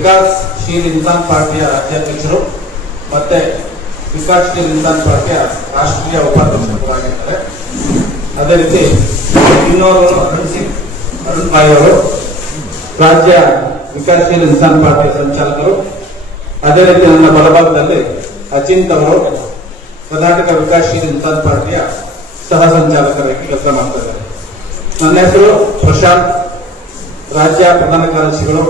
ವಿಕಾಸಶೀಲ ಇನ್ಸಾನ್ ಪಾರ್ಟಿಯ ರಾಜ್ಯಾಧ್ಯಕ್ಷರು ಮತ್ತೆ ವಿಕಾಸಶೀಲ ಇನ್ಸಾನ್ ಪಾರ್ಟಿಯ ರಾಷ್ಟ್ರೀಯ ಉಪಾಧ್ಯಕ್ಷರಾಗಿದ್ದಾರೆ. ಅದೇ ರೀತಿ ಇನ್ನೋರ್ವರು ಅರುಣ್ ಭಾಯ್ ಅವರು ರಾಜ್ಯ ವಿಕಾಸಶೀಲ ಇನ್ಸಾನ್ ಪಾರ್ಟಿಯ ಸಂಚಾಲಕರು. ಅದೇ ರೀತಿ ನನ್ನ ಬಲಭಾಗದಲ್ಲಿ ಅಚಿಂತ್ ಅವರು ಕರ್ನಾಟಕ ವಿಕಾಸಶೀಲ ಇನ್ಸಾನ್ ಪಾರ್ಟಿಯ ಸಹ ಸಂಚಾಲಕರಾಗಿ ಕೆಲಸ ಮಾಡ್ತಾ ಇದ್ದಾರೆ. ನನ್ನ ಹೆಸರು ಪ್ರಶಾಂತ್, ರಾಜ್ಯ ಪ್ರಧಾನ ಕಾರ್ಯದರ್ಶಿಗಳು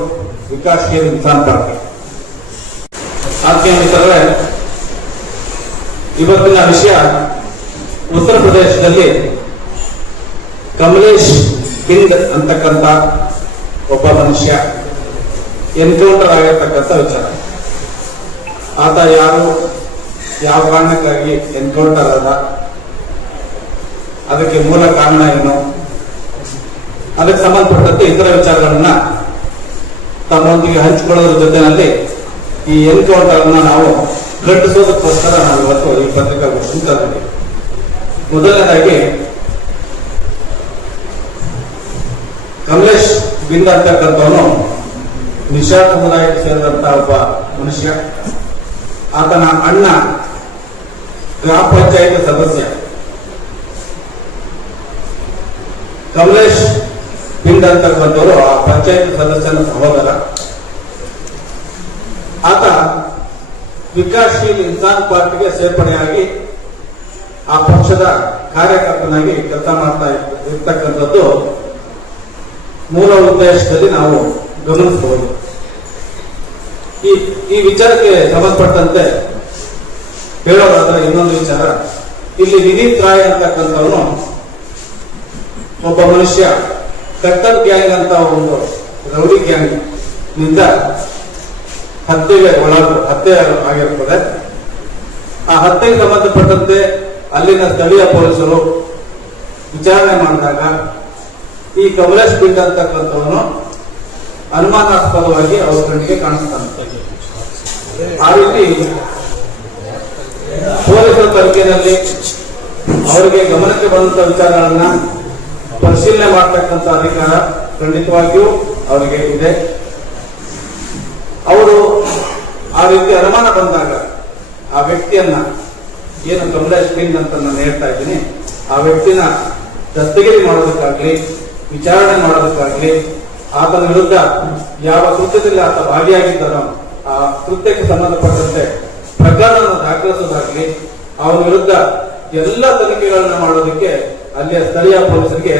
ವಿಕಾಸಶೀಲ ಇನ್ಸಾನ್ ಪಾರ್ಟಿ. ಆತ್ಮೀಯ ಮಿತ್ರರೇ, ಇವತ್ತಿನ ವಿಷಯ ಉತ್ತರ ಪ್ರದೇಶದಲ್ಲಿ ಕಮಲೇಶ್ ಬಿಂದ್ ಅಂತಕ್ಕಂಥ ಒಬ್ಬ ಮನುಷ್ಯ ಎನ್ಕೌಂಟರ್ ಆಗಿರ್ತಕ್ಕಂಥ ವಿಚಾರ. ಆತ ಯಾರು, ಯಾವ ಕಾರಣಕ್ಕಾಗಿ ಎನ್ಕೌಂಟರ್ ಆದ, ಅದಕ್ಕೆ ಮೂಲ ಕಾರಣ ಏನು, ಅದಕ್ಕೆ ಸಂಬಂಧಪಟ್ಟಂತೆ ಇತರ ವಿಚಾರಗಳನ್ನ ತಮ್ಮೊಂದಿಗೆ ಹಂಚಿಕೊಳ್ಳೋದ್ರ ಜೊತೆಯಲ್ಲಿ ಈ ಎನ್ಕೌಂಟರ್ ಅನ್ನ ನಾವು ಖಂಡಿಸೋದಕ್ಕೋಸ್ಕರ ನಾವು ಇವತ್ತು ಈ ಪತ್ರಿಕಾಗೋಷ್ಠಿ ಕರೆದಿದ್ದೀವಿ. ಮೊದಲನೇದಾಗಿ ಕಮಲೇಶ್ ಬಿಂದ್ ಅಂತಕ್ಕಂಥವನು ನಿಶಾ ಸಮುದಾಯಕ್ಕೆ ಸೇರಿದಂತಹ ಒಬ್ಬ ಮನುಷ್ಯ. ಆತನ ಅಣ್ಣ ಗ್ರಾಮ ಪಂಚಾಯತ್ ಸದಸ್ಯ. ಕಮಲೇಶ್ ಬಿಂದ್ ಅಂತಕ್ಕಂಥವರು ಆ ಪಂಚಾಯತ್ ಸದಸ್ಯನ ಸಹೋದರ. ಆತ ವಿಕಾಸಶೀಲ ಇನ್ಸಾನ್ ಪಾರ್ಟಿಗೆ ಸೇರ್ಪಡೆಯಾಗಿ ಆ ಪಕ್ಷದ ಕಾರ್ಯಕರ್ತನಾಗಿ ಕೆಲಸ ಮಾಡ್ತಾ ಇರ್ತಕ್ಕಂಥದ್ದು ಮೂಲ ಉದ್ದೇಶದಲ್ಲಿ ನಾವು ಗಮನಿಸಬಹುದು. ಈ ವಿಚಾರಕ್ಕೆ ಸಂಬಂಧಪಟ್ಟಂತೆ ಹೇಳೋದಾದ್ರೆ ಇನ್ನೊಂದು ವಿಚಾರ, ಇಲ್ಲಿ ವಿನೀತ್ ರಾಯ್ ಅಂತಕ್ಕಂಥವನು ಒಬ್ಬ ಮನುಷ್ಯ ಕಟ್ಟರ್ ಗ್ಯಾಂಗ್ ಅಂತ ಒಂದು ರೌಡಿ ಗ್ಯಾಂಗ್ ನಿಂದ ಹತ್ಯೆ ಆಗಿರುತ್ತದೆ. ಆ ಹತ್ಯೆಗೆ ಸಂಬಂಧಪಟ್ಟಂತೆ ಅಲ್ಲಿನ ಸ್ಥಳೀಯ ಪೊಲೀಸರು ವಿಚಾರಣೆ ಮಾಡಿದಾಗ ಈ ಕಮಲೇಶ್ ಬಿಂದ್ ಅಂತಕ್ಕಂಥವನು ಅನುಮಾನಾಸ್ಪದವಾಗಿ ಅವ್ರ ಕಣ್ಣಿಗೆ ಕಾಣಿಸ್ತಾನೆ. ಆ ರೀತಿ ಪೊಲೀಸರ ತನಿಖೆಯಲ್ಲಿ ಅವರಿಗೆ ಗಮನಕ್ಕೆ ಬಂದಂತ ವಿಚಾರಗಳನ್ನ ಪರಿಶೀಲನೆ ಮಾಡತಕ್ಕಂಥ ಅಧಿಕಾರ ಖಂಡಿತವಾಗಿಯೂ ಅವರಿಗೆ ಇದೆ. ಅವರು ಆ ರೀತಿ ಅನುಮಾನ ಬಂದಾಗ ಆ ವ್ಯಕ್ತಿಯನ್ನ, ಏನು ಕಮಲೇಶ್ ಬಿಂದ್ ಅಂತ ನಾನು ಹೇಳ್ತಾ ಇದ್ದೀನಿ, ಆ ವ್ಯಕ್ತಿನ ದಸ್ತಗಿರಿ ಮಾಡೋದಕ್ಕಾಗ್ಲಿ, ವಿಚಾರಣೆ ಮಾಡೋದಕ್ಕಾಗ್ಲಿ, ಆತನ ವಿರುದ್ಧ ಯಾವ ಕೃತ್ಯದಲ್ಲಿ ಆತ ಭಾಗಿಯಾಗಿದ್ದಾನೋ ಆ ಕೃತ್ಯಕ್ಕೆ ಸಂಬಂಧಪಟ್ಟಂತೆ ಪ್ರಕರಣವನ್ನು ದಾಖಲಿಸೋದಾಗ್ಲಿ, ಅವನ ವಿರುದ್ಧ ಎಲ್ಲ ತನಿಖೆಗಳನ್ನ ಮಾಡೋದಕ್ಕೆ ಅಲ್ಲಿಯ ಸ್ಥಳೀಯ ಪೊಲೀಸರಿಗೆ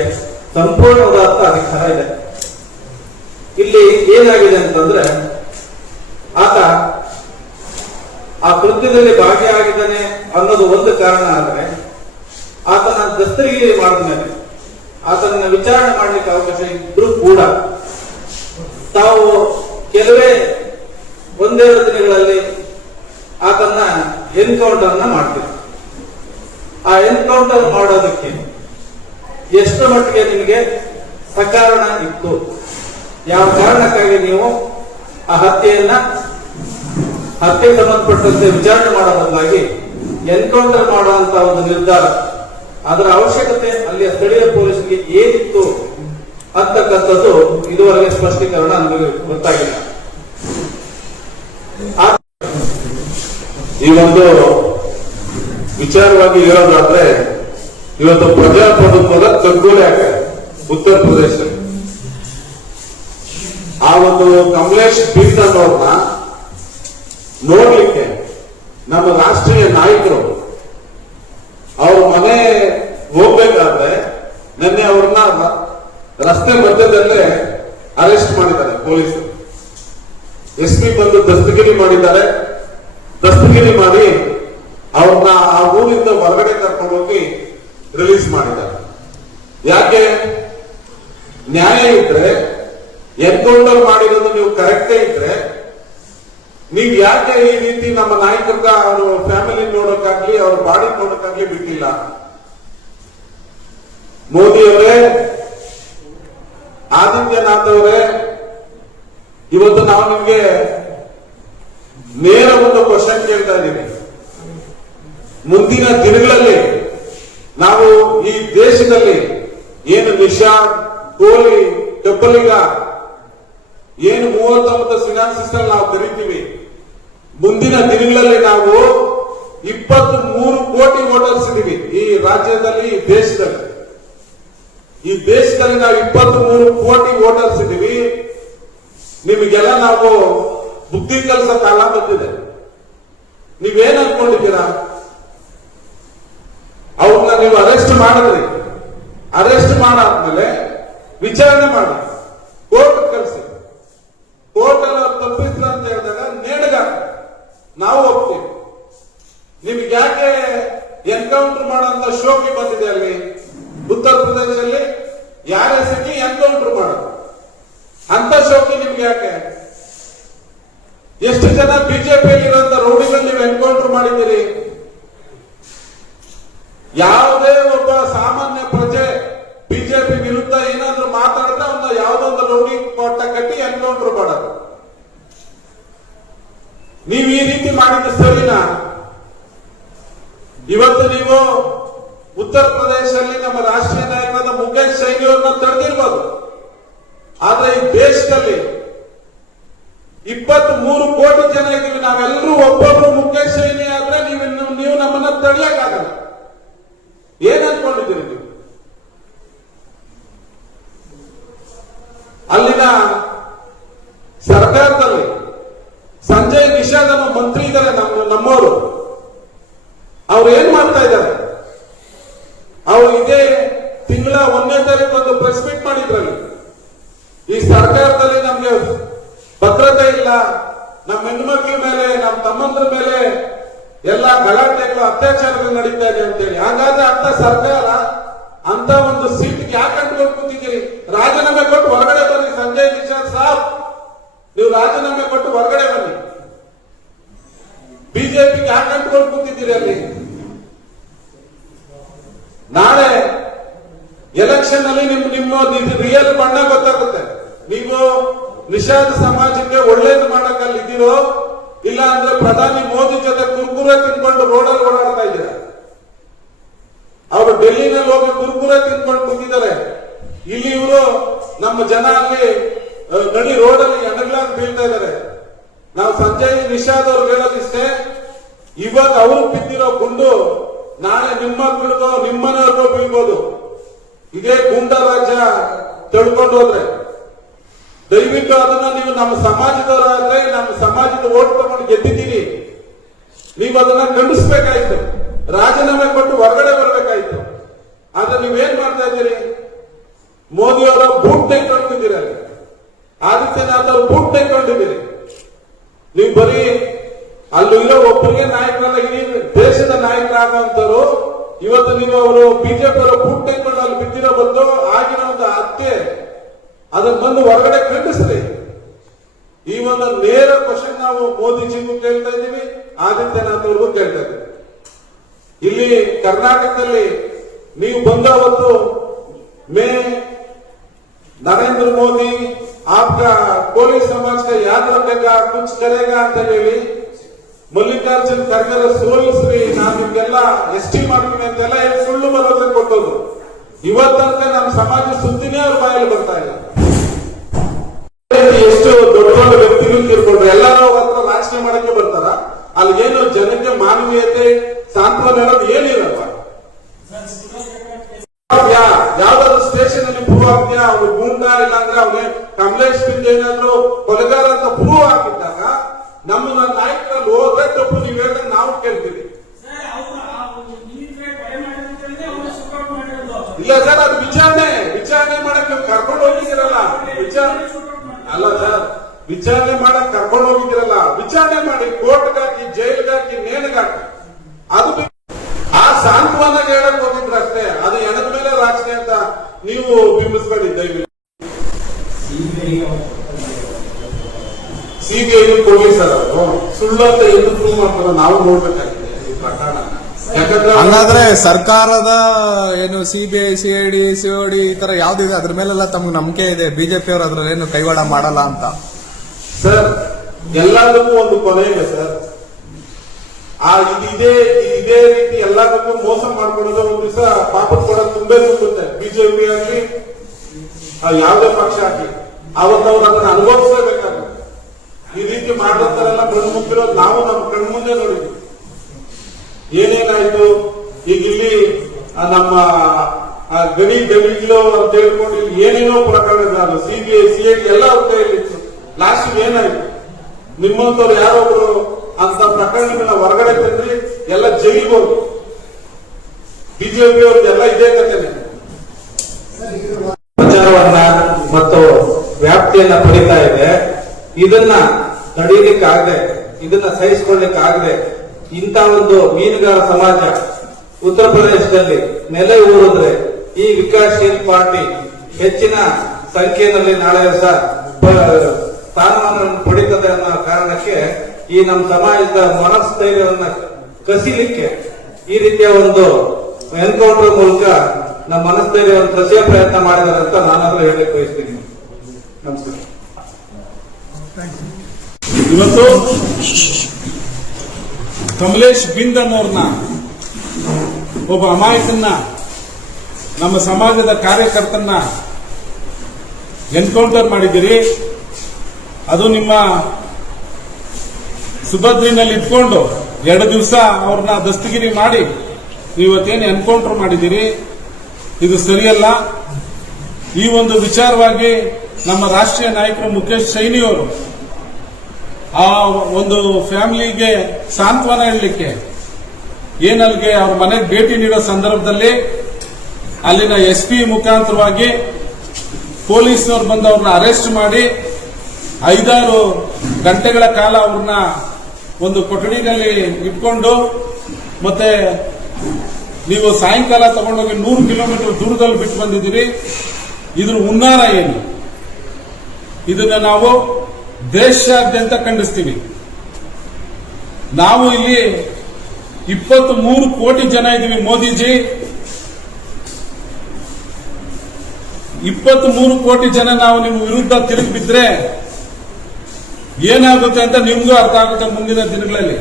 ಸಂಪೂರ್ಣವಾದ ಅಧಿಕಾರ ಇದೆ. ಇಲ್ಲಿ ಏನಾಗಿದೆ ಅಂತಂದ್ರೆ, ಆತ ಆ ಕೃತ್ಯದಲ್ಲಿ ಭಾಗಿಯಾಗಿದ್ದಾನೆ ಅನ್ನೋದು ಒಂದು ಕಾರಣ ಆದರೆ, ಆತನ ದಸ್ತಗಿರಿ ಮಾಡಿದ ಮೇಲೆ ಆತನನ್ನ ವಿಚಾರಣೆ ಮಾಡಲಿಕ್ಕೆ ಅವಕಾಶ ಇದ್ರೂ ಕೂಡ ತಾವು ಕೆಲವೇ ಒಂದೆರಡು ದಿನಗಳಲ್ಲಿ ಆತನ ಎನ್ಕೌಂಟರ್ ಮಾಡ್ತೀವಿ. ಆ ಎನ್ಕೌಂಟರ್ ಮಾಡೋದಕ್ಕೆ ಎಷ್ಟು ಮಟ್ಟಿಗೆ ನಿಮಗೆ ಸಕಾರಣ ಇತ್ತು, ಯಾವ ಕಾರಣಕ್ಕಾಗಿ ನೀವು ಆ ಹತ್ಯೆಗೆ ಸಂಬಂಧಪಟ್ಟಂತೆ ವಿಚಾರಣೆ ಮಾಡೋದಾಗಿ ಎನ್ಕೌಂಟರ್ ಮಾಡುವಂತ ಒಂದು ನಿರ್ಧಾರ, ಅದರ ಅವಶ್ಯಕತೆ ಅಲ್ಲಿಯ ಸ್ಥಳೀಯ ಪೊಲೀಸರಿಗೆ ಏನಿತ್ತು ಅಂತಕ್ಕಂಥದ್ದು ಇದುವರೆಗೆ ಸ್ಪಷ್ಟೀಕರಣ ನಮಗೆ ಗೊತ್ತಾಗಿಲ್ಲ. ಈ ಒಂದು ವಿಚಾರವಾಗಿ ಹೇಳೋದಾದ್ರೆ, ಇವತ್ತು ಪ್ರಜಾಪ್ರಭುತ್ವದ ಕಗ್ಗೊಲೆ ಆಗಿದೆ ಉತ್ತರ ಪ್ರದೇಶದಲ್ಲಿ. ಆ ಒಂದು ಕಮಲೇಶ್ ಬಿಂದ್ ಅನ್ನೋರ್ನ ನೋಡ್ಲಿಕ್ಕೆ ನಮ್ಮ ರಾಷ್ಟ್ರೀಯ ನಾಯಕರು ಅವ್ರ ಮನೆ ಹೋಗ್ಬೇಕಾದ್ರೆ ನಿನ್ನೆ ಅವ್ರನ್ನ ರಸ್ತೆ ಮಧ್ಯದಲ್ಲೇ ಅರೆಸ್ಟ್ ಮಾಡಿದ್ದಾರೆ ಪೊಲೀಸರು. SP ಬಂದು ದಸ್ತಗಿರಿ ಮಾಡಿದ್ದಾರೆ. ದಸ್ತಗಿರಿ ಮಾಡಿ ಅವ್ರನ್ನ ಆ ಊರಿಂದ ಹೊರಗಡೆ ಕರ್ಕೊಂಡು ಹೋಗಿ ರಿಲೀಸ್ ಮಾಡಿದ್ದಾರೆ. ಯಾಕೆ? ನ್ಯಾಯ ಇದ್ರೆ, ಎನ್ಕೌಂಟರ್ ಮಾಡಿರೋದು ನೀವು ಕರೆಕ್ಟೇ ಇದ್ರೆ, ನೀವು ಯಾಕೆ ಈ ರೀತಿ ನಮ್ಮ ನಾಯಕರ ಅವರು ಫ್ಯಾಮಿಲಿ ನೋಡೋಕ್ಕಾಗ್ಲಿ, ಅವ್ರ ಬಾಡಿ ನೋಡೋಕ್ಕಾಗ್ಲಿ ಬಿಟ್ಟಿಲ್ಲ? ಮೋದಿ ಅವರೇ, ಆದಿತ್ಯನಾಥ್ ಅವರೇ, ಇವತ್ತು ನಾವು ನಿಮ್ಗೆ ನೇರ ಒಂದು ಕ್ವಶನ್ ಕೇಳ್ತಾ ಇದ್ದೀವಿ. ಮುಂದಿನ ದಿನಗಳಲ್ಲಿ ನಾವು ಈ ದೇಶದಲ್ಲಿ ಏನು ನಿಶಾ, ಗೋಲಿ, ಕಬ್ಬಲಿಗ ಏನು 39 ಸಿನಾಪ್ಸಿಸ್ ನಾವು ಕರಿತೀವಿ, ಮುಂದಿನ ದಿನಗಳಲ್ಲಿ ನಾವು 23 ಕೋಟಿ ವೋಟರ್ಸ್ ಇದೀವಿ ಈ ರಾಜ್ಯದಲ್ಲಿ, ಈ ದೇಶದಲ್ಲಿ. ಈ ದೇಶದಲ್ಲಿ ನಾವು 23 ಕೋಟಿ ವೋಟರ್ಸ್ ಇದೀವಿ. ನಿಮಗೆಲ್ಲ ನಾವು ಬುದ್ಧಿ ಕಲಿಸೋ ಕಾಲ ಬಂದಿದೆ. ನೀವೇನ್ ಅನ್ಕೊಂಡಿದ್ದೀರಾ? ಅವ್ರನ್ನ ನೀವು ಅರೆಸ್ಟ್ ಮಾಡಿದ್ರಿ, ಅರೆಸ್ಟ್ ಮಾಡಾದ್ಮೇಲೆ ವಿಚಾರಣೆ ಮಾಡಿ ಕೋರ್ಟ್ ಕಳಿಸಿ, ಕೋರ್ಟ್ ಅಲ್ಲಿ ಅವ್ರು ತಪ್ಪಿದ್ರು ಅಂತ ಹೇಳಿದಾಗ ನೇಣಗ ನಾವು ಹೋಗ್ತೀವಿ. ನಿಮ್ಗೆ ಯಾಕೆ ಎನ್ಕೌಂಟರ್ ಮಾಡೋಂತ ಶೋಕಿ ಬಂದಿದೆ ಅಲ್ಲಿ ಉತ್ತರ ಪ್ರದೇಶದಲ್ಲಿ? ಯಾರೇ ಸಿಕ್ಕಿ ಎನ್ಕೌಂಟರ್ ಮಾಡೋದು ಅಂತ ಶೋಕಿ ನಿಮ್ಗೆ ಯಾಕೆ? ಎಷ್ಟು ಜನ ಬಿಜೆಪಿಯಲ್ಲಿ ಇರುವಂತ ರೌಡಿಗಳು ನೀವು ಎನ್ಕೌಂಟರ್ ಮಾಡಿದ್ದೀರಿ? ಯಾವುದೇ ಒಬ್ಬ ಸಾಮಾನ್ಯ ಪ್ರಜೆ ಬಿಜೆಪಿ ವಿರುದ್ಧ ಏನಾದ್ರೂ ಮಾತಾಡಿದ್ರೆ ಅವನ್ನ ಯಾವುದೊಂದು ರೌಡಿ ಪಟ್ಟ ಕಟ್ಟಿ ಎನ್ಕೌಂಟರ್ ಮಾಡೋದು. ನೀವು ಈ ರೀತಿ ಮಾಡಿದ್ದು ಸರಿನಾ? ಇವತ್ತು ನೀವು ಉತ್ತರ ಪ್ರದೇಶದಲ್ಲಿ ನಮ್ಮ ರಾಷ್ಟ್ರೀಯ ನಾಯಕರಾದ ಮುಖೇಶ್ ಸೈನಿ ಅವ್ರನ್ನ ತಡೆದಿರ್ಬೋದು, ಆದ್ರೆ ಈ ದೇಶದಲ್ಲಿ 23 ಕೋಟಿ ಜನ ಇದ್ದೀವಿ. ನಾವೆಲ್ಲರೂ ಒಬ್ಬೊಬ್ರು ಮುಖೇಶ್ ಸೈನಿ ಆದ್ರೆ ನೀವು ನಮ್ಮನ್ನ ತಡೆಯಕ್ಕಾಗಲ್ಲ. ಏನ್ ಅನ್ಕೊಂಡಿದ್ದೀರಿ ನೀವು? ಅಲ್ಲಿನ ಸರ್ಕಾರದಲ್ಲಿ ಸಂಜಯ್ ನಿಷಾದ್ ಅನ್ನೋ ಮಂತ್ರಿ ಇದ್ದಾರೆ, ನಮ್ಮವರು. ಅವ್ರು ಏನ್ ಮಾಡ್ತಾ ಇದ್ದಾರೆ? ಅವ್ರು ಇದೇ ತಿಂಗಳ 1ನೇ ತಾರೀಕು ಒಂದು ಪ್ರೆಸ್ ಮೀಟ್ ಮಾಡಿದ್ರಲ್ಲಿ, ಈ ಸರ್ಕಾರದಲ್ಲಿ ನಮ್ಗೆ ಭದ್ರತೆ ಇಲ್ಲ, ನಮ್ಮ ಹೆಣ್ಮಕ್ಳ ಮೇಲೆ, ನಮ್ಮ ತಮ್ಮಂದ್ರ ಮೇಲೆ ಎಲ್ಲ ಗಲಾಟೆಗಳು, ಅತ್ಯಾಚಾರಗಳು ನಡೀತಾ ಇದೆ ಅಂತೇಳಿ. ಹಾಗಾದ್ರೆ ಅಂತ ಸರ್ಕಾರ ಅಂತ ಒಂದು ಸೀಟ್ಗೆ ಯಾಕೆ ಅಂಟ್ಕೊಂಡು ಕೂತಿದ್ದೀರಿ? ರಾಜೀನಾಮೆ ಕೊಟ್ಟು ಹೊರಗಡೆ ಬನ್ನಿ. ಸಂಜಯ್ ನಿಷಾದ್ ಸಾಬ್, ನೀವು ರಾಜೀನಾಮೆ ಕೊಟ್ಟು ಹೊರಗಡೆ ಬನ್ನಿ. ಬಿಜೆಪಿಗೆ ಯಾಕೆ ಅಂಟ್ಕೊಂಡು ಕೂತಿದ್ದೀರಿ ಅಲ್ಲಿ? ನಾಳೆ ಎಲೆಕ್ಷನ್ ಅಲ್ಲಿ ನಿಮ್ಮ ರಿಯಲ್ ಬಣ್ಣ ಗೊತ್ತಾಗುತ್ತೆ. ನೀವು ನಿಷಾದ್ ಸಮಾಜಕ್ಕೆ ಒಳ್ಳೇದು ಮಾಡಕ್ಕಲ್ಲಿ ಇದ್ದೀರೋ, ಇಲ್ಲ ಅಂದ್ರೆ ಪ್ರಧಾನಿ ಮೋದಿ ಜೊತೆ ಕುರ್ಕುರೆ ತಿನ್ಕೊಂಡು ರೋಡಲ್ಲಿ ಓಡಾಡ್ತಾ ಇದ್ದೀರಾ. ಅವರು ಡೆಲ್ಲಿನಲ್ಲಿ ಹೋಗಿ ಕುರ್ಕುರೆ ತಿನ್ಕೊಂಡು ಕೂತಿದ್ದಾರೆ. ಇಲ್ಲಿ ಇವರು ನಮ್ಮ ಜನ ಅಲ್ಲಿ ನಡಿ ರೋಡಲ್ಲಿ ಎಣಗ್ಲಾಗಿ ಬೀಳ್ತಾ ಇದ್ದಾರೆ. ನಾವು ಸಂಜಯ್ ನಿಷಾದ್ ಅವ್ರಿಗೆ ಹೇಳೋದಿಷ್ಟೇ, ಇವಾಗ ಅವರು ಬಿದ್ದಿರೋ ಗುಂಡು ನಾಳೆ ನಿಮ್ಮ ಮಕ್ಕಳಿಗೋ ನಿಮ್ಮನವ್ರಿಗೋ ಬೀಳ್ಬೋದು. ಇದೇ ಗೂಂಡಾ ರಾಜ್ಯ ತಿಳ್ಕೊಂಡು ಹೋದ್ರೆ ದಯವಿಟ್ಟು ಅದನ್ನ ನೀವು ನಮ್ಮ ಸಮಾಜದವರಾದ್ರೆ, ನಮ್ಮ ಸಮಾಜದ ಓಟ್ ತಗೊಂಡು ಗೆದ್ದಿದ್ದೀರಿ, ನೀವು ಅದನ್ನ ಖಂಡಿಸ್ಬೇಕಾಯ್ತು, ರಾಜೀನಾಮೆ ಕೊಟ್ಟು ಹೊರಗಡೆ ಬರಬೇಕಾಯ್ತು. ಆದ್ರೆ ನೀವೇನ್ ಮಾಡ್ತಾ ಇದ್ದೀರಿ? ಮೋದಿ ಅವರ ಬೂಟ್ ತೆಗೆದುಕೊಂಡಿದ್ದೀರಿ, ಅಲ್ಲಿ ಆದಿತ್ಯನಾಥ್ ಅವ್ರ ಬೂಟ್ ತೆಗೆದುಕೊಂಡಿದ್ದೀರಿ. ನೀವು ಬರೀ ಅಲ್ಲಿರೋ ಒಬ್ಬರಿಗೆ ನಾಯಕರಲ್ಲ, ಇಡೀ ದೇಶದ ನಾಯಕರಾಗುವಂತರು. ಇವತ್ತು ನೀವು ಅವರು ಬಿಜೆಪಿ ಅವರ ಬೂಟ್ ತೆಗೆದುಕೊಂಡು ಅಲ್ಲಿ ಬಿದ್ದಿರೋ ಬಂದು ಆಗಿನ ಒಂದು ಹತ್ಯೆ ಅದನ್ನ ಬಂದು ಹೊರಗಡೆ ಖಂಡಿಸ್ರಿ. ಈ ಒಂದು ನೇರ ಕ್ವಶನ್ ನಾವು ಮೋದಿಜಿಗೂ ಕೇಳ್ತಾ ಇದ್ದೀವಿ, ಆದಿತ್ಯನಾಥ್ ಅವ್ರಿಗೂ ಕೇಳ್ತಾ ಇದ್ದೀವಿ. ಇಲ್ಲಿ ಕರ್ನಾಟಕದಲ್ಲಿ ನೀವು ಬಂದ ಅವತ್ತು ನರೇಂದ್ರ ಮೋದಿ आपका कोली समाज का याद रखेगा, कुछ करेगा ಅಂತ ಹೇಳಿ ಮಲ್ಲಿಕಾರ್ಜುನ್ ಖರ್ಗೆ ಸೋಲಿಸ್ರಿ, ನಾನು ನಿಮ್ಗೆಲ್ಲ ಎಸ್ಟಿ ಮಾಡ್ತೀನಿ ಅಂತೆಲ್ಲ ಸುಳ್ಳು ಭರವಸೆ ಕೊಟ್ಟೋದು. ಇವತ್ತಂತೆ ನಮ್ಮ ಸಮಾಜ ಸುದ್ದಿನೇ ಅವ್ರ ಬಾಯಲ್ಲಿ ಬರ್ತಾ ಇಲ್ಲ. ಎಷ್ಟು ದೊಡ್ಡ ದೊಡ್ಡ ವ್ಯಕ್ತಿಗಳು ತಿಳ್ಕೊಂಡ್ರೆ ಎಲ್ಲರೂ ಹತ್ರ ರಾಜಕೀಯ ಮಾಡಕ್ಕೆ ಬರ್ತಾರ. ಅಲ್ಲಿಗೇನು ಜನಕ್ಕೆ ಮಾನವೀಯತೆ, ಸಾಂತ್ವನ ಹೇಳೋದು ಏನಿರಲ್ಲ. ಯಾವ್ದಾದ್ರು ಸ್ಟೇಷನ್ ಅಲ್ಲಿ ಪ್ರೂವ್ ಆಗ್ತೀಯಾ ಅವ್ರು ಗೂಂಡ, ಇಲ್ಲಾಂದ್ರೆ ಅವ್ನೇ ಕಮಲೇಶ್ ಬಿಂದ್ ಏನಾದ್ರು ಕೊಲೆಗಾರ ಅಂತ ಪ್ರೂವ್ ಆಗಿದ್ದಾಗ ನಮ್ಮನ್ನ ನಾಯಕರಲ್ಲಿ ಹೋದ್ರೆ ತಪ್ಪು ನೀವು ಹೇಳಿದ್ರೆ ನಾವು ಕೇಳ್ತೀವಿ. ಇಲ್ಲ ಸರ್, ಅದು ವಿಚಾರಣೆ ಮಾಡಕ್ ಕರ್ಕೊಂಡು ಹೋಗಿದ್ದೀರಲ್ಲ, ಅಲ್ಲ ಸರ್, ವಿಚಾರಣೆ ಮಾಡಕ್ ಕರ್ಕೊಂಡು ಹೋಗಿದ್ದೀರಲ್ಲ, ವಿಚಾರಣೆ ಮಾಡಿ ಕೋರ್ಟ್ಗೆ ಹಾಕಿ, ಜೈಲ್ಗೆ ಹಾಕಿ, ನೇಣಿಗೆ ಹಾಕಿ. ಅದು ಆ ಸಾಂತ್ವನ ಹೇಳಕ್ ಹೋಗಿದ್ರು ಅಷ್ಟೇ. ಅದು ಎಣದ ಮೇಲೆ ರಾಜಕೀಯ ಅಂತ ನೀವು ಬಿಂಬಿಸ್ಬೇಡಿ ದಯವಿಟ್ಟು. ಸಿಬಿಐ ಪೊಲೀಸರು ಸುಳ್ಳು ಅಂತ ಎಂದು ಪ್ರೂವ್ ಮಾಡ್ತಾರೆ, ನಾವು ನೋಡ್ಬೇಕಾಗಿದೆ ಈ ಪ್ರಕರಣ. ಯಾಕಂದ್ರೆ ಹಂಗಾದ್ರೆ ಸರ್ಕಾರದ ಏನು ಸಿಬಿಐ, ಸಿಐಡಿ, ಸಿಒಡಿ ಈ ತರ ಯಾವ್ದಿದೆ ಅದ್ರ ಮೇಲೆಲ್ಲ ತಮ್ಗೆ ನಂಬಿಕೆ ಇದೆ, ಬಿಜೆಪಿ ಅವರು ಅದ್ರಲ್ಲಿ ಏನು ಕೈವಾಡ ಮಾಡಲ್ಲ ಅಂತ? ಸರ್, ಎಲ್ಲದಕ್ಕೂ ಒಂದು ಕೊನೆ ಇದೆ ಸರ್. ಇದೇ ರೀತಿ ಎಲ್ಲದಕ್ಕೂ ಮೋಸ ಮಾಡ್ಕೊಡೋದು ಒಂದ್ ದಿವಸ ಪಾಪದ ಕೊಡೋದು ತುಂಬೇ ತುಂಬುತ್ತೆ. ಬಿಜೆಪಿ ಆಗ್ಲಿ ಯಾವುದೇ ಪಕ್ಷ ಆಗ್ಲಿ ಅವತ್ತು ಅವ್ರು ಅದನ್ನ ಅನುಭವಿಸಬೇಕಾಗುತ್ತೆ. ಈ ರೀತಿ ಮಾಡಿರ್ತಾರೆಲ್ಲ ಕಣ್ಮುಂದಿರೋದು ನಾವು ನಮ್ಮ ಕಣ್ಮುಂದೆ ನೋಡಿದ್ವಿ. ಏನೇನಾಯ್ತು ಈಗ ಇಲ್ಲಿ ನಮ್ಮ ಗಣಿ ಗಣಿಗಳು ಅಂತ ಹೇಳ್ಕೊಂಡು ಇಲ್ಲಿ ಏನೇನೋ ಪ್ರಕರಣಗಳು CBI CID ಎಲ್ಲ ಅವ್ರ ಕೈಯಲ್ಲಿತ್ತು. ಲಾಸ್ಟ್ ಏನಾಯ್ತು? ನಿಮ್ಮಂತವ್ರು ಯಾರೊಬ್ರು ಅಂತ ಪ್ರಕರಣಗಳನ್ನ ಹೊರಗಡೆ ತಂದ್ರಿ, ಎಲ್ಲ ಜೈಲಿಗೆ ಹೋಗಿ. ಬಿಜೆಪಿ ಅವ್ರಿಗೆಲ್ಲ ಇದೇ ಕಥೆನೆ. ಪ್ರಚಾರವನ್ನ ಮತ್ತು ವ್ಯಾಪ್ತಿಯನ್ನ ಪಡಿತಾ ಇದೆ. ಇದನ್ನ ತಡೆಯಲಿಕ್ಕಾಗದೆ, ಇದನ್ನ ಸಹಿಸಿಕೊಳ್ಳಿಕ್ಕಾಗದೆ ಇಂಥ ಒಂದು ಮೀನುಗಾರ ಸಮಾಜ ಉತ್ತರ ಪ್ರದೇಶದಲ್ಲಿ ನೆಲೆ ಊರಿದ್ರೆ ಈ ವಿಕಾಸಶೀಲ ಪಾರ್ಟಿ ಹೆಚ್ಚಿನ ಸಂಖ್ಯೆಯಲ್ಲಿ ನಾಳೆ ದಿವಸ ಸ್ಥಾನಮಾನವನ್ನು ಪಡಿತದೆ ಅನ್ನೋ ಕಾರಣಕ್ಕೆ ಈ ನಮ್ಮ ಸಮಾಜದ ಮನಸ್ಥೈರ್ಯವನ್ನ ಕಸಿಲಿಕ್ಕೆ ಈ ರೀತಿಯ ಒಂದು ಎನ್ಕೌಂಟರ್ ಮೂಲಕ ನಮ್ಮ ಮನಸ್ಥೈರ್ಯವನ್ನು ಕಸಿಯ ಪ್ರಯತ್ನ ಮಾಡಿದ್ದಾರೆ ಅಂತ ನಾನಾದ್ರೂ ಹೇಳಕ್ಕೆ ಬಯಸ್ತೀನಿ. ನಮಸ್ಕಾರ. ಇವತ್ತು ಕಮಲೇಶ್ ಬಿಂದ್ ಅನ್ನೋರ್ನ, ಒಬ್ಬ ಅಮಾಯಕನ್ನ, ನಮ್ಮ ಸಮಾಜದ ಕಾರ್ಯಕರ್ತನ್ನ ಎನ್ಕೌಂಟರ್ ಮಾಡಿದ್ದೀರಿ. ಅದು ನಿಮ್ಮ ಸುಭದ್ರಿನಲ್ಲಿ ಇಟ್ಕೊಂಡು 2 ದಿವಸ ಅವ್ರನ್ನ ದಸ್ತಗಿರಿ ಮಾಡಿ ಇವತ್ತೇನು ಎನ್ಕೌಂಟರ್ ಮಾಡಿದ್ದೀರಿ, ಇದು ಸರಿಯಲ್ಲ. ಈ ಒಂದು ವಿಚಾರವಾಗಿ ನಮ್ಮ ರಾಷ್ಟ್ರೀಯ ನಾಯಕರು ಮುಖೇಶ್ ಸೈನಿ ಅವರು ಆ ಒಂದು ಫ್ಯಾಮಿಲಿಗೆ ಸಾಂತ್ವನ ಹೇಳಲಿಕ್ಕೆ ಏನಲ್ಲಿಗೆ ಅವ್ರ ಮನೆಗೆ ಭೇಟಿ ನೀಡೋ ಸಂದರ್ಭದಲ್ಲಿ ಅಲ್ಲಿನ SP ಮುಖಾಂತರವಾಗಿ ಪೊಲೀಸ್ನವ್ರು ಬಂದು ಅವ್ರನ್ನ ಅರೆಸ್ಟ್ ಮಾಡಿ 5-6 ಗಂಟೆಗಳ ಕಾಲ ಅವ್ರನ್ನ ಒಂದು ಕೊಠಡಿನಲ್ಲಿ ಇಟ್ಕೊಂಡು, ಮತ್ತೆ ನೀವು ಸಾಯಂಕಾಲ ತಗೊಂಡೋಗಿ 100 ಕಿಲೋಮೀಟರ್ ದೂರದಲ್ಲಿ ಬಿಟ್ಟು ಬಂದಿದ್ದೀರಿ. ಇದ್ರ ಹುನ್ನಾರ ಏನು? ಇದನ್ನ ನಾವು ದೇಶಾದ್ಯಂತ ಖಂಡಿಸ್ತೀವಿ. ನಾವು ಇಲ್ಲಿ 23 ಕೋಟಿ ಜನ ಇದ್ದೀವಿ. ಮೋದಿಜಿ 23 ಕೋಟಿ ಜನ ನಾವು ನಿಮ್ಮ ವಿರುದ್ಧ ತಿರುಗಿ ಬಿದ್ರೆ ಏನಾಗುತ್ತೆ ಅಂತ ನಿಮ್ಗೂ ಅರ್ಥ ಆಗುತ್ತೆ ಮುಂದಿನ ದಿನಗಳಲ್ಲಿ.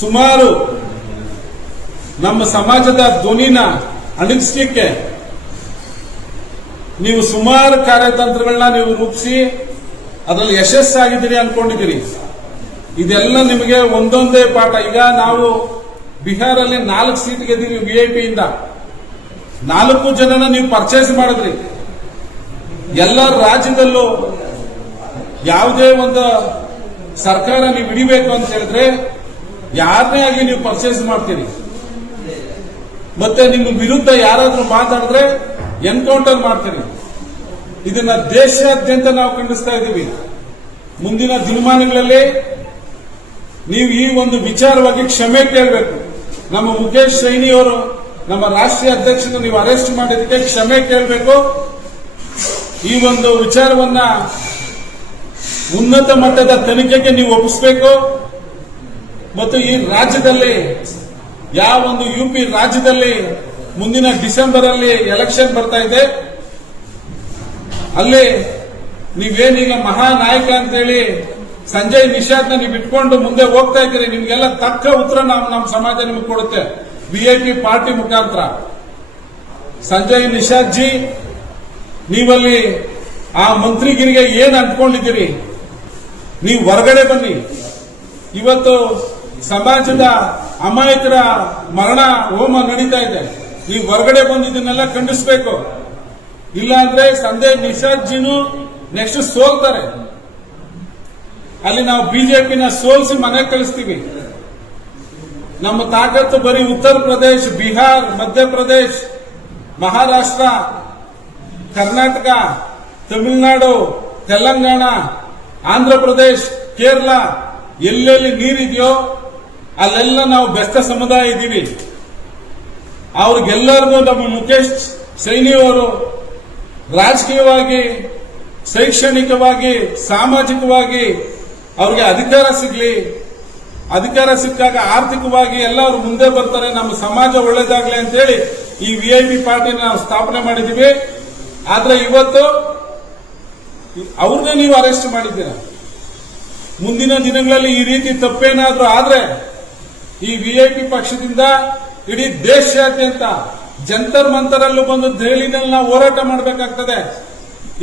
ಸುಮಾರು ನಮ್ಮ ಸಮಾಜದ ಧ್ವನಿನ ಅಣಗಿಸಲಿಕ್ಕೆ ನೀವು ಸುಮಾರು ಕಾರ್ಯತಂತ್ರಗಳನ್ನ ನೀವು ರೂಪಿಸಿ ಅದರಲ್ಲಿ ಯಶಸ್ಸಾಗಿದ್ದೀರಿ ಅನ್ಕೊಂಡಿದ್ದೀರಿ. ಇದೆಲ್ಲ ನಿಮಗೆ ಒಂದೊಂದೇ ಪಾಠ. ಈಗ ನಾವು ಬಿಹಾರಲ್ಲಿ 4 ಸೀಟ್ ಗೆದ್ದೀವಿ VIP ಇಂದ. 4 ಜನನ ನೀವು ಪರ್ಚೇಸ್ ಮಾಡಿದ್ರಿ. ಎಲ್ಲ ರಾಜ್ಯದಲ್ಲೂ ಯಾವುದೇ ಒಂದು ಸರ್ಕಾರ ನೀವು ಹಿಡಿಬೇಕು ಅಂತ ಹೇಳಿದ್ರೆ ಯಾರನ್ನೇ ಆಗಲಿ ನೀವು ಪರ್ಚೇಸ್ ಮಾಡ್ತೀರಿ. ಮತ್ತೆ ನಿಮ್ಮ ವಿರುದ್ಧ ಯಾರಾದ್ರೂ ಮಾತಾಡಿದ್ರೆ ಎನ್ಕೌಂಟರ್ ಮಾಡ್ತೀರಿ. ಇದನ್ನ ದೇಶಾದ್ಯಂತ ನಾವು ಖಂಡಿಸ್ತಾ ಇದ್ದೀವಿ. ಮುಂದಿನ ದಿನಮಾನಗಳಲ್ಲಿ ನೀವು ಈ ಒಂದು ವಿಚಾರವಾಗಿ ಕ್ಷಮೆ ಕೇಳಬೇಕು. ನಮ್ಮ ಮುಖೇಶ್ ಸೈನಿ ಅವರು, ನಮ್ಮ ರಾಷ್ಟ್ರೀಯ ಅಧ್ಯಕ್ಷರು, ನೀವು ಅರೆಸ್ಟ್ ಮಾಡಿದ್ದಕ್ಕೆ ಕ್ಷಮೆ ಕೇಳಬೇಕು. ಈ ಒಂದು ವಿಚಾರವನ್ನ ಉನ್ನತ ಮಟ್ಟದ ತನಿಖೆಗೆ ನೀವು ಒಪ್ಪಿಸಬೇಕು. ಮತ್ತು ಈ ರಾಜ್ಯದಲ್ಲಿ ಯಾವ ಒಂದು UP ರಾಜ್ಯದಲ್ಲಿ ಮುಂದಿನ ಡಿಸೆಂಬರ್ ಅಲ್ಲಿ ಎಲೆಕ್ಷನ್ ಬರ್ತಾ ಇದೆ, ಅಲ್ಲಿ ನೀವೇನೀಗ ಮಹಾನಾಯಕ ಅಂತೇಳಿ ಸಂಜಯ್ ನಿಷಾದ್ನ ನೀವು ಇಟ್ಕೊಂಡು ಮುಂದೆ ಹೋಗ್ತಾ ಇದ್ದೀರಿ. ನಿಮ್ಗೆಲ್ಲ ತಕ್ಕ ಉತ್ತರ ನಮ್ಮ ಸಮಾಜ ನಿಮಗೆ ಕೊಡುತ್ತೆ VIP ಪಾರ್ಟಿ ಮುಖಾಂತರ. ಸಂಜಯ್ ನಿಷಾದ್ ಜಿ, ನೀವಲ್ಲಿ ಆ ಮಂತ್ರಿಗಿರಿಗೆ ಏನ್ ಅಂದ್ಕೊಂಡಿದ್ದೀರಿ? ನೀವು ಹೊರಗಡೆ ಬನ್ನಿ. ಇವತ್ತು ಸಮಾಜದ ಅಮಾಯಕರ ಮರಣ ಹೋಮ ನಡೀತಾ ಇದೆ. ನೀವು ಹೊರಗಡೆ ಬಂದು ಇದನ್ನೆಲ್ಲ ಖಂಡಿಸಬೇಕು. ಇಲ್ಲ ಅಂದ್ರೆ ಸಂಜಯ್ ನಿಷಾದ್ ಜಿನು ನೆಕ್ಸ್ಟ್ ಸೋಲ್ತಾರೆ. ಅಲ್ಲಿ ನಾವು ಬಿಜೆಪಿನ ಸೋಲಿಸಿ ಮನೆಗೆ ಕಳಿಸ್ತೀವಿ. ನಮ್ಮ ತಾಕತ್ತು ಬರೀ ಉತ್ತರ ಪ್ರದೇಶ್, ಬಿಹಾರ್, ಮಧ್ಯಪ್ರದೇಶ್, ಮಹಾರಾಷ್ಟ್ರ, ಕರ್ನಾಟಕ, ತಮಿಳುನಾಡು, ತೆಲಂಗಾಣ, ಆಂಧ್ರ ಪ್ರದೇಶ್, ಕೇರಳ, ಎಲ್ಲೆಲ್ಲಿ ನೀರಿದೆಯೋ ಅಲ್ಲೆಲ್ಲ ನಾವು ಬೆಸ್ತ ಸಮುದಾಯ ಇದ್ದೀವಿ. ಅವ್ರಿಗೆಲ್ಲರಿಗೂ ನಮ್ಮ ಮುಖೇಶ್ ಸೈನಿ ಅವರು ರಾಜಕೀಯವಾಗಿ, ಶೈಕ್ಷಣಿಕವಾಗಿ, ಸಾಮಾಜಿಕವಾಗಿ ಅವ್ರಿಗೆ ಅಧಿಕಾರ ಸಿಗ್ಲಿ. ಅಧಿಕಾರ ಸಿಕ್ಕಾಗ ಆರ್ಥಿಕವಾಗಿ ಎಲ್ಲ ಅವ್ರು ಮುಂದೆ ಬರ್ತಾರೆ. ನಮ್ಮ ಸಮಾಜ ಒಳ್ಳೇದಾಗ್ಲಿ ಅಂತೇಳಿ ಈ VIP ಪಾರ್ಟಿನ ನಾವು ಸ್ಥಾಪನೆ ಮಾಡಿದೀವಿ. ಆದ್ರೆ ಇವತ್ತು ಅವ್ರನ್ನೇ ನೀವು ಅರೆಸ್ಟ್ ಮಾಡಿದ್ದೀರಾ. ಮುಂದಿನ ದಿನಗಳಲ್ಲಿ ಈ ರೀತಿ ತಪ್ಪೇನಾದ್ರೂ ಆದ್ರೆ ಈ VIP ಪಕ್ಷದಿಂದ ಇಡೀ ದೇಶಾದ್ಯಂತ ಜಂತರ್ ಮಂತರಲ್ಲೂ ಬಂದು ದೆಹಲಿನಲ್ಲಿ ನಾವು ಹೋರಾಟ ಮಾಡಬೇಕಾಗ್ತದೆ.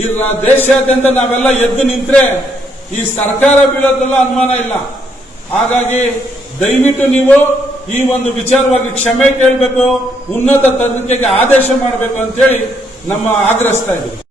ಈ ದೇಶಾದ್ಯಂತ ನಾವೆಲ್ಲ ಎದ್ದು ನಿಂತ್ರೆ ಈ ಸರ್ಕಾರ ಬೀಳೋದ್ರಲ್ಲ ಅನುಮಾನ ಇಲ್ಲ. ಹಾಗಾಗಿ ದಯವಿಟ್ಟು ನೀವು ಈ ಒಂದು ವಿಚಾರವಾಗಿ ಕ್ಷಮೆ ಕೇಳಬೇಕು, ಉನ್ನತ ತನಿಖೆಗೆ ಆದೇಶ ಮಾಡಬೇಕು ಅಂತೇಳಿ ನಮ್ಮ ಆಗ್ರಹಿಸ್ತಾ ಇದ್ದೀವಿ.